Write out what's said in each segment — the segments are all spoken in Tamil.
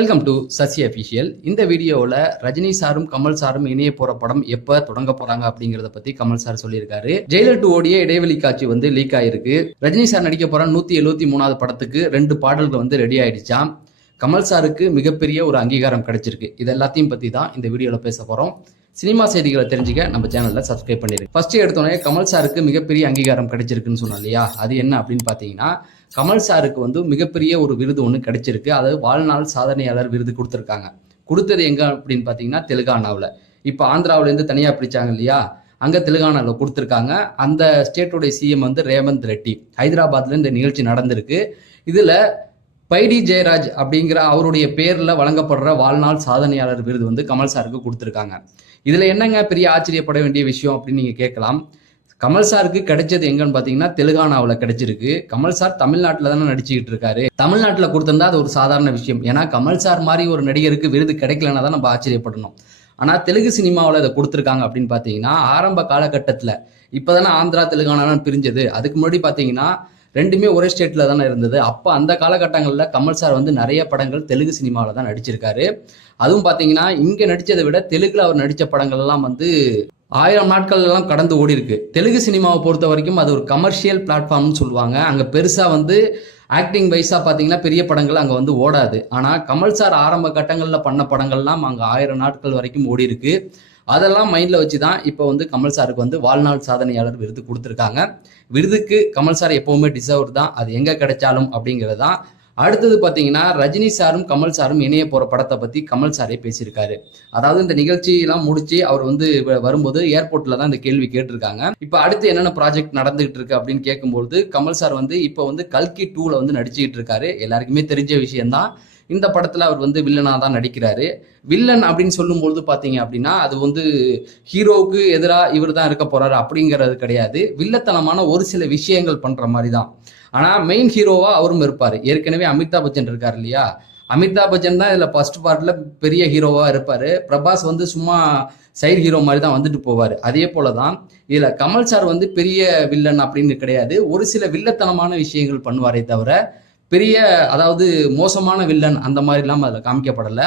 Welcome to Sasi official. இந்த வீடியோவில் ரஜினி சாரும் கமல் சாரும் இணைய போற படம் எப்போ தொடங்க போறாங்க அப்படிங்கிறத பத்தி கமல் சார் சொல்லியிருக்காரு. ஜெயிலர் 2 ஓடிய இடைவெளி காட்சி லீக் ஆயிருக்கு. ரஜினி சார் நடிக்க போற 173வது படத்துக்கு 2 பாடல்கள் ரெடி ஆயிடுச்சாம். கமல் சாருக்கு மிகப்பெரிய ஒரு அங்கீகாரம் கிடைச்சிருக்கு. இது எல்லாத்தையும் பத்தி தான் இந்த வீடியோவில் பேச போறோம். சினிமா செய்திகளை தெரிஞ்சுக்க நம்ம சேனல்ல சப்ஸ்கிரைப் பண்ணிருக்கேன். ஃபர்ஸ்ட் எடுத்தோடனே கமல் சாருக்கு மிகப்பெரிய அங்கீகாரம் கிடைச்சிருக்குன்னு சொன்னோம் இல்லையா, அது என்ன அப்படின்னு பாத்தீங்கன்னா, கமல் சாருக்கு மிகப்பெரிய ஒரு விருது ஒன்று கிடைச்சிருக்கு. அதாவது வாழ்நாள் சாதனையாளர் விருது கொடுத்துருக்காங்க. கொடுத்தது எங்க அப்படின்னு பாத்தீங்கன்னா தெலுங்கானாவில். இப்போ ஆந்திராவிலேருந்து தனியாக பிரிச்சாங்க இல்லையா, அங்கே தெலுங்கானாவில் கொடுத்துருக்காங்க. அந்த ஸ்டேட்டோடைய சிஎம் ரேவந்த் ரெட்டி. ஹைதராபாத்ல இந்த நிகழ்ச்சி நடந்திருக்கு. இதுல பைடி ஜெயராஜ் அப்படிங்கிற அவருடைய பேர்ல வழங்கப்படுற வாழ்நாள் சாதனையாளர் விருது கமல் சாருக்கு கொடுத்துருக்காங்க. இதுல என்னங்க பெரிய ஆச்சரியப்பட வேண்டிய விஷயம் அப்படின்னு நீங்க கேட்கலாம். கமல் சாருக்கு கிடைச்சது எங்கன்னு பாத்தீங்கன்னா தெலுங்கானாவில் கிடைச்சிருக்கு. கமல் சார் தமிழ்நாட்டில் தானே நடிச்சுக்கிட்டு இருக்காரு. தமிழ்நாட்டில் கொடுத்திருந்தா அது ஒரு சாதாரண விஷயம். ஏன்னா கமல் சார் மாதிரி ஒரு நடிகருக்கு விருது கிடைக்கலன்னா தான் நம்ம ஆச்சரியப்படணும். ஆனா தெலுங்கு சினிமாவில் இதை கொடுத்துருக்காங்க அப்படின்னு பாத்தீங்கன்னா, ஆரம்ப காலகட்டத்தில் இப்பதானே ஆந்திரா தெலுங்கானாலாம் பிரிஞ்சது. அதுக்கு முன்னாடி பாத்தீங்கன்னா ரெண்டுமே ஒரே ஸ்டேட்ல தானே இருந்தது. அப்போ அந்த காலகட்டங்களில் கமல் சார் நிறைய படங்கள் தெலுங்கு சினிமாவில் தான் நடிச்சிருக்காரு. அதுவும் பார்த்தீங்கன்னா இங்கே நடித்ததை விட தெலுங்குல அவர் நடித்த படங்கள் எல்லாம் 1000 நாட்கள் எல்லாம் கடந்து ஓடி இருக்கு. தெலுங்கு சினிமாவை பொறுத்த வரைக்கும் அது ஒரு கமர்ஷியல் பிளாட்ஃபார்ம்னு சொல்லுவாங்க. அங்கே பெருசாக ஆக்டிங் வைஸாக பார்த்தீங்கன்னா பெரிய படங்கள் அங்கே ஓடாது. ஆனால் கமல் சார் ஆரம்ப கட்டங்களில் பண்ண படங்கள்லாம் அங்கே 1000 நாட்கள் வரைக்கும் ஓடி இருக்கு. அதெல்லாம் மைண்டில் வச்சு தான் இப்போ கமல் சாருக்கு வாழ்நாள் சாதனையாளர் விருது கொடுத்துருக்காங்க. விருதுக்கு கமல் சார் எப்பவுமே டிசர்வ் தான். அது எங்கே கிடைச்சாலும் அப்படிங்கிறது தான். அடுத்தது பார்த்தீங்கன்னா, ரஜினி சாரும் கமல் சாரும் இணைய போகிற படத்தை பற்றி கமல் சாரே பேசியிருக்காரு. அதாவது இந்த நிகழ்ச்சியெல்லாம் முடிச்சு அவர் வரும்போது ஏர்போர்ட்டில் தான் இந்த கேள்வி கேட்டிருக்காங்க. இப்போ அடுத்து என்னென்ன ப்ராஜெக்ட் நடந்துகிட்டு இருக்கு அப்படின்னு கேட்கும்போது கமல் சார் இப்போ கல்கி 2ல நடிச்சுக்கிட்டு இருக்காரு. எல்லாருக்குமே தெரிஞ்ச விஷயம்தான். இந்த படத்துல அவர் வில்லனா தான் நடிக்கிறாரு. வில்லன் அப்படின்னு சொல்லும்போது பாத்தீங்க அப்படின்னா, அது ஹீரோவுக்கு எதிராக இவர் தான் இருக்க போறாரு அப்படிங்கிறது கிடையாது. வில்லத்தனமான ஒரு சில விஷயங்கள் பண்ற மாதிரி தான். ஆனா மெயின் ஹீரோவா அவரும் இருப்பாரு. ஏற்கனவே அமிதாப் பச்சன் இருக்காரு இல்லையா, அமிதாப் பச்சன் தான் இதுல ஃபர்ஸ்ட் பார்ட்ல பெரிய ஹீரோவா இருப்பாரு. பிரபாஸ் சும்மா சைடு ஹீரோ மாதிரி தான் வந்துட்டு போவாரு. அதே போலதான் இதுல கமல் சார் பெரிய வில்லன் அப்படின்னு கிடையாது. ஒரு சில வில்லத்தனமான விஷயங்கள் பண்ணுவாரே தவிர பெரிய அதாவது மோசமான வில்லன் அந்த மாதிரி இல்லாமல் அதில் காமிக்கப்படலை.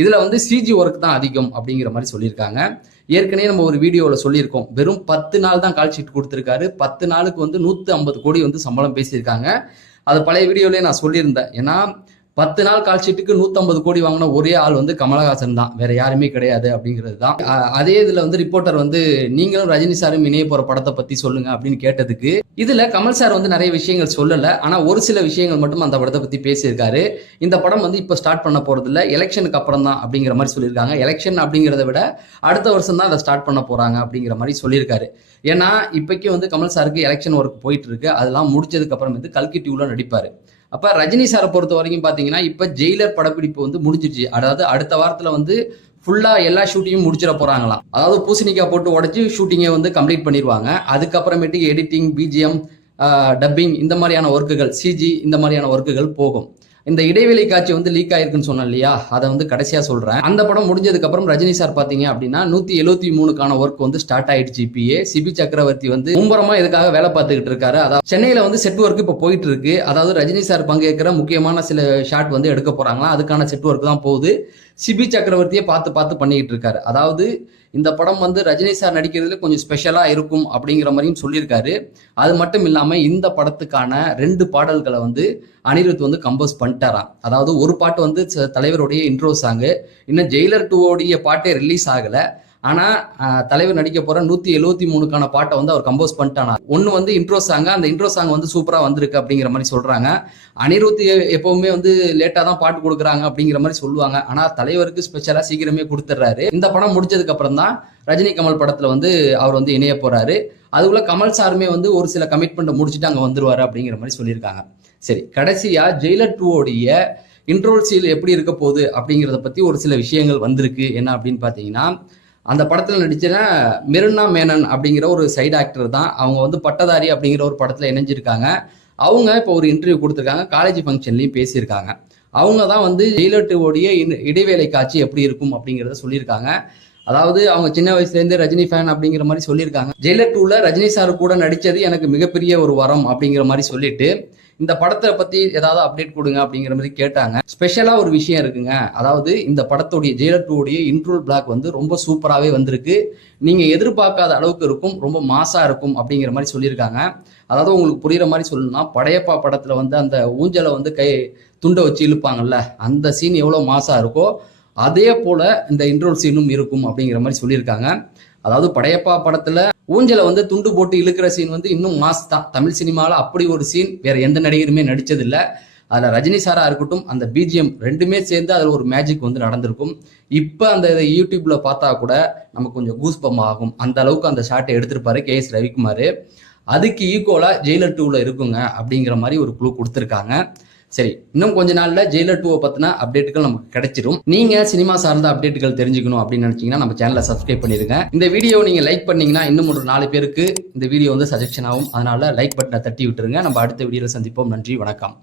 இதில் சிஜி ஒர்க் தான் அதிகம் அப்படிங்கிற மாதிரி சொல்லியிருக்காங்க. ஏற்கனவே நம்ம ஒரு வீடியோவில் சொல்லியிருக்கோம். வெறும் 10 நாள் தான் கால் ஷீட் கொடுத்துருக்காரு. 10 நாளுக்கு 150 கோடி சம்பளம் பேசியிருக்காங்க. அது பழைய வீடியோலேயே நான் சொல்லியிருந்தேன். ஏன்னா 10 நாள் கால் ஷீட்டுக்கு 150 கோடி வாங்கின ஒரே ஆள் கமலஹாசன் தான், வேற யாருமே கிடையாது அப்படிங்கிறது தான். அதே இதுல ரிப்போர்ட்டர் நீங்களும் ரஜினி சாரும் இணைய போற படத்தை பத்தி சொல்லுங்க அப்படின்னு கேட்டதுக்கு, இதுல கமல் சார் நிறைய விஷயங்கள் சொல்லல. ஆனா ஒரு சில விஷயங்கள் மட்டும் அந்த படத்தை பத்தி பேசியிருக்காரு. இந்த படம் இப்ப ஸ்டார்ட் பண்ண போறது இல்ல, எலெக்ஷனுக்கு அப்புறம் தான் அப்படிங்கிற மாதிரி சொல்லியிருக்காங்க. எலெக்ஷன் அப்படிங்கிறத விட அடுத்த வருஷம் தான் அதை ஸ்டார்ட் பண்ண போறாங்க அப்படிங்கிற மாதிரி சொல்லியிருக்காரு. ஏன்னா இப்போக்கி கமல் சாருக்கு எலெக்ஷன் ஒர்க் போயிட்டு இருக்கு. அதெல்லாம் முடிச்சதுக்கு அப்புறம் கல்கி 2ல நடிப்பாரு. அப்ப ரஜினி சாரை பொறுத்த வரைக்கும் பாத்தீங்கன்னா, இப்ப ஜெயிலர் படப்பிடிப்பு முடிஞ்சிருச்சு. அதாவது அடுத்த வாரத்துல ஃபுல்லா எல்லா ஷூட்டிங்கும் முடிச்சிட போறாங்களாம். அதாவது பூசணிக்காய் போட்டு உடைச்சு ஷூட்டிங்கை கம்ப்ளீட் பண்ணிடுவாங்க. அதுக்கப்புறமேட்டு எடிட்டிங், பிஜிஎம், டப்பிங் இந்த மாதிரியான ஒர்க்குகள், சிஜி இந்த மாதிரியான ஒர்க்குகள் போகும். இந்த இடைவெளி காட்சி லீக் ஆயிருக்குன்னு சொன்னேன் இல்லையா, அதை கடைசியா சொல்றேன். அந்த படம் முடிஞ்சதுக்கு அப்புறம் ரஜினி சார் பாத்தீங்க அப்படின்னா 173க்கான ஒர்க் ஸ்டார்ட் ஆயிடுச்சு. இப்பயே சிபி சக்கரவர்த்தி மும்பரமா இதுக்காக வேலை பார்த்துக்கிட்டு இருக்காரு. அதாவது சென்னையில செட் ஒர்க் இப்ப போயிட்டு இருக்கு. அதாவது ரஜினி சார் பங்கேற்கிற முக்கியமான சில ஷாட் எடுக்க போறாங்களா, அதுக்கான செட் ஒர்க் தான் போகுது. சிபி சக்கரவர்த்தியை பார்த்து பண்ணிக்கிட்டு இருக்காரு. அதாவது இந்த படம் ரஜினி சார் நடிக்கிறதுல கொஞ்சம் ஸ்பெஷலா இருக்கும் அப்படிங்கிற மாதிரியும் சொல்லியிருக்காரு. அது மட்டும் இல்லாம இந்த படத்துக்கான 2 பாடல்களை அனிருத் கம்போஸ் பண்ணிட்டாராம். அதாவது ஒரு பாட்டு தலைவருடைய இன்ட்ரோ சாங்கு, இன்னும் ஜெயிலர் 2 பாட்டே ரிலீஸ் ஆகல. ஆனா தலைவர் நடிக்க போற 173க்கான பாட்டை அவர் கம்போஸ் பண்ணிட்டானா. ஒன்னு இன்ட்ரோ சாங், அந்த இன்ட்ரோ சாங் சூப்பரா வந்திருக்கு அப்படிங்கிற மாதிரி சொல்றாங்க. அனிருத் எப்பவுமே லேட்டா தான் பாட்டு கொடுக்குறாங்க அப்படிங்கிற மாதிரி சொல்லுவாங்க. ஆனா தலைவருக்கு ஸ்பெஷலா சீக்கிரமே கொடுத்துட்றாரு. இந்த படம் முடிச்சதுக்கு அப்புறம் தான் ரஜினி கமல் படத்துல அவர் இணைய போறாரு. அதுக்குள்ள கமல் சாருமே ஒரு சில கமிட்மெண்ட் முடிச்சுட்டு அங்க வந்துருவாரு அப்படிங்கிற மாதிரி சொல்லியிருக்காங்க. சரி, கடைசியா ஜெயிலர் 2 இன்ட்ரோல் சீல் எப்படி இருக்க போகுது அப்படிங்கிறத பத்தி ஒரு சில விஷயங்கள் வந்திருக்கு. என்ன அப்படின்னு பாத்தீங்கன்னா, அந்த படத்துல நடிச்ச மிருனா மேனன் அப்படிங்கிற ஒரு சைடு ஆக்டர் தான். அவங்க பட்டதாரி அப்படிங்கிற ஒரு படத்துல இணைஞ்சிருக்காங்க. அவங்க இப்போ ஒரு இன்டர்வியூ கொடுத்துருக்காங்க. காலேஜ் ஃபங்க்ஷன்லையும் பேசியிருக்காங்க. அவங்க தான் ஜெயிலர் 2 இடைவேளை காட்சி எப்படி இருக்கும் அப்படிங்கிறத சொல்லியிருக்காங்க. அதாவது அவங்க சின்ன வயசுலேருந்து ரஜினி ஃபேன் அப்படிங்கிற மாதிரி சொல்லியிருக்காங்க. ஜெயிலர் 2ல ரஜினி சார் கூட நடிச்சது எனக்கு மிகப்பெரிய ஒரு வரம் அப்படிங்கிற மாதிரி சொல்லிட்டு, இந்த படத்தை பத்தி ஏதாவது அப்டேட் கொடுங்க அப்படிங்கிற மாதிரி கேட்டாங்க. ஸ்பெஷலா ஒரு விஷயம் இருக்குங்க. அதாவது இந்த படத்துடைய ஜெயிலர் 2 உடைய இன்ட்ரோல் பிளாக் வந்து ரொம்ப சூப்பராகவே வந்திருக்கு. நீங்க எதிர்பார்க்காத அளவுக்கு இருக்கும், ரொம்ப மாசா இருக்கும் அப்படிங்கிற மாதிரி சொல்லியிருக்காங்க. அதாவது உங்களுக்கு புரியுற மாதிரி சொல்லணும்னா, படையப்பா படத்துல வந்து அந்த ஊஞ்சலை வந்து துண்டை வச்சு இழுப்பாங்கல்ல, அந்த சீன் எவ்வளவு மாசா இருக்கோ அதே போல இந்த இன்ட்ரோல் சீனும் இருக்கும் அப்படிங்கிற மாதிரி சொல்லியிருக்காங்க. அதாவது படையப்பா படத்துல ஊஞ்சலை வந்து துண்டு போட்டு இழுக்கிற சீன் வந்து இன்னும் மாஸ் தான். தமிழ் சினிமாவில் அப்படி ஒரு சீன் வேற எந்த நடிகருமே நடிச்சது இல்லை. அதுல ரஜினி சாரா இருக்கட்டும், அந்த பிஜிஎம் ரெண்டுமே சேர்ந்து அதுல ஒரு மேஜிக் வந்து நடந்திருக்கும். இப்ப அந்த யூடியூப்ல பார்த்தா கூட நமக்கு கொஞ்சம் கூஸ்பம் ஆகும். அந்த அளவுக்கு அந்த ஷாட்டை எடுத்திருப்பாரு KS ரவிக்குமார். அதுக்கு ஈக்குவலா ஜெயிலர் 2ல இருக்குங்க அப்படிங்கிற மாதிரி ஒரு குழு கொடுத்துருக்காங்க. சரி, இன்னும் கொஞ்ச நாள்ல ஜெயிலர் 2 பத்தின அப்டேட்டுகள் நமக்கு கிடைச்சிரும். நீங்க சினிமா சார்ந்த அப்டேட்டுகள் தெரிஞ்சுக்கணும் அப்படின்னு நினைச்சீங்கன்னா நம்ம சேனலை சப்ஸ்கிரைப் பண்ணிருங்க. இந்த வீடியோ நீங்க லைக் பண்ணீங்கன்னா இன்னும் ஒரு 4 பேருக்கு இந்த வீடியோ வந்து சஜெக்ஷன் ஆகும். அதனால லைக் பட்டனை தட்டி விட்டுருங்க. நம்ம அடுத்த வீடியோல சந்திப்போம். நன்றி, வணக்கம்.